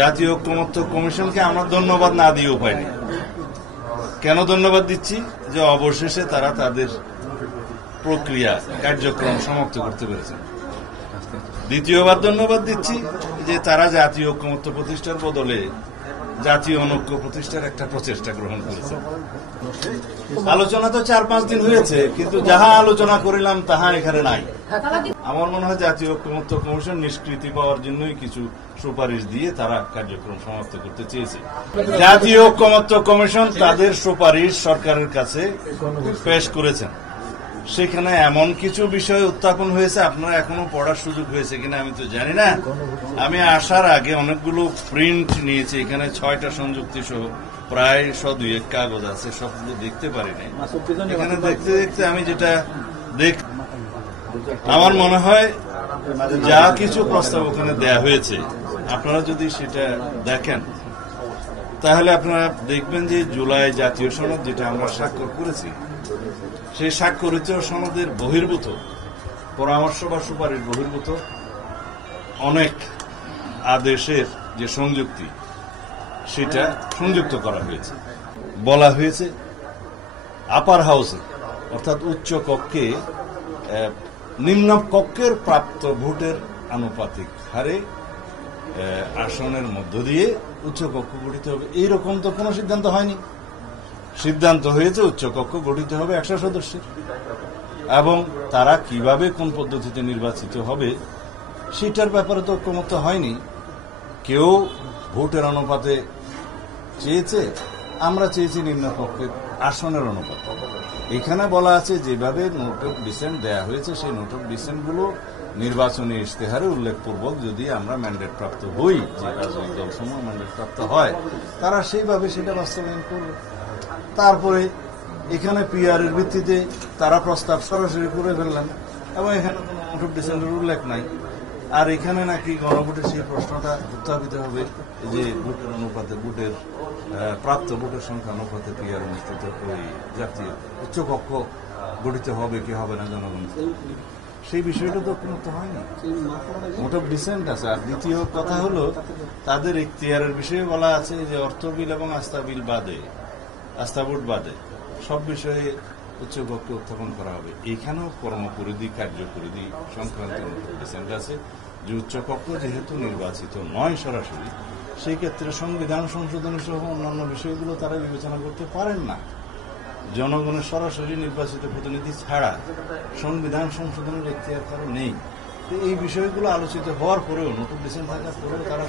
জাতীয় ঐকমত্য কমিশনকে আমরা ধন্যবাদ না দিয়ে উপায় নেই। কেন ধন্যবাদ দিচ্ছি? যে অবশেষে তারা তাদের প্রক্রিয়া কার্যক্রম সমাপ্ত করতে পেরেছে। দ্বিতীয়বার ধন্যবাদ দিচ্ছি যে তারা জাতীয় ঐকমত্য প্রতিষ্ঠার বদলে জাতীয় অনৈক্য প্রতিষ্ঠার একটা প্রচেষ্টা গ্রহণ করেছে। আলোচনা তো 4-5 দিন হয়েছে, কিন্তু যাহা আলোচনা করিলাম তাহা এখানে নাই। আমার মনে হয় জাতীয় ঐকমত্য কমিশন নিষ্কৃতি পাওয়ার জন্যই কিছু সুপারিশ দিয়ে তারা কার্যক্রম সমাপ্ত করতে চেয়েছে। জাতীয় ঐকমত্য কমিশন তাদের সুপারিশ সরকারের কাছে পেশ করেছেন। সেখানে এমন কিছু বিষয় উত্থাপন হয়েছে, আপনারা এখনো পড়ার সুযোগ হয়েছে কিনা আমি তো জানি না। আমি আসার আগে অনেকগুলো প্রিন্ট নিয়েছি, এখানে 6টা সংযুক্তি সহ প্রায় 100-2 কাগজ আছে, সবগুলো দেখতে পারিনি। এখানে দেখতে দেখতে আমি যেটা আমার মনে হয় যা কিছু প্রস্তাব ওখানে দেয়া হয়েছে, আপনারা যদি সেটা দেখেন তাহলে আপনারা দেখবেন যে জুলাই জাতীয় সনদ যেটা আমরা স্বাক্ষর করেছি, সেই স্বাক্ষরিত সনদের বহির্ভূত পরামর্শ বা সুপারিশ বহির্ভূত অনেক আদেশের যে সংযুক্তি সেটা সংযুক্ত করা হয়েছে। বলা হয়েছে আপার হাউসে অর্থাৎ উচ্চ কক্ষে নিম্ন কক্ষের প্রাপ্ত ভোটের আনুপাতিক হারে আসনের মধ্য দিয়ে উচ্চ কক্ষ গঠিত হবে। এইরকম তো কোনো সিদ্ধান্ত হয়নি। সিদ্ধান্ত হয়েছে উচ্চ কক্ষ গঠিত হবে 100 সদস্যের, এবং তারা কিভাবে কোন পদ্ধতিতে নির্বাচিত হবে সেটার ব্যাপারে তো ঐকমত্য হয়নি। কেউ ভোটের অনুপাতে চেয়েছে, আমরা চেয়েছি নিম্ন কক্ষের আসনের অনুপাত। এখানে বলা আছে যেভাবে নোট অফ ডিসেন্ট দেয়া হয়েছে সেই নোট অফ ডিসেন্ট গুলো নির্বাচনী ইশতেহারে উল্লেখপূর্বক যদি আমরা ম্যান্ডেট প্রাপ্ত হই, যে রাজনৈতিক দলসমূহ ম্যান্ডেট প্রাপ্ত হয়, তারা সেইভাবে সেটা বাস্তবায়ন করবে। তারপরে এখানে পিআর এর ভিত্তিতে তারা প্রস্তাব সরাসরি করে ফেললেন, এবং এখানে কোনো নোট অফ ডিসেন্টের উল্লেখ নাই। আর এখানে নাকি গণভোটের সেই প্রশ্নটা উত্থাপিত হবে যে ভোটের অনুপাতে ভোটের প্রাপ্ত ভোটের সংখ্যা অনুপাতে পিআর অনুষ্ঠিত ওই জাতীয় উচ্চকক্ষ গঠিত হবে কি হবে না জনগণ, সেই বিষয়টা তো কোনো তো হয়নি। নোট অফ ডিসেন্ট আছে। আর দ্বিতীয় কথা হলো তাদের এখতিয়ারের বিষয়ে বলা আছে যে অর্থ বিল এবং আস্থা বিল বাদে, আস্থা ভোট বাদে সব বিষয়ে উচ্চকক্ষ উত্থাপন করা হবে। এইখানেও কর্মপরিধি কার্যপরিধি সংক্রান্ত নোট অফ ডিসেন্ট আছে যে উচ্চকক্ষ যেহেতু নির্বাচিত নয় সরাসরি, সেই ক্ষেত্রে সংবিধান সংশোধনী সহ অন্যান্য বিষয়গুলো তারা বিবেচনা করতে পারেন না। জনগণের সরাসরি নির্বাচিত প্রতিনিধি ছাড়া সংবিধান সংশোধনের এখতিয়ার কারো নেই। এই বিষয়গুলো আলোচিত হওয়ার পরেও নোট অফ ডিসেন্ট থাকার পরেও তারা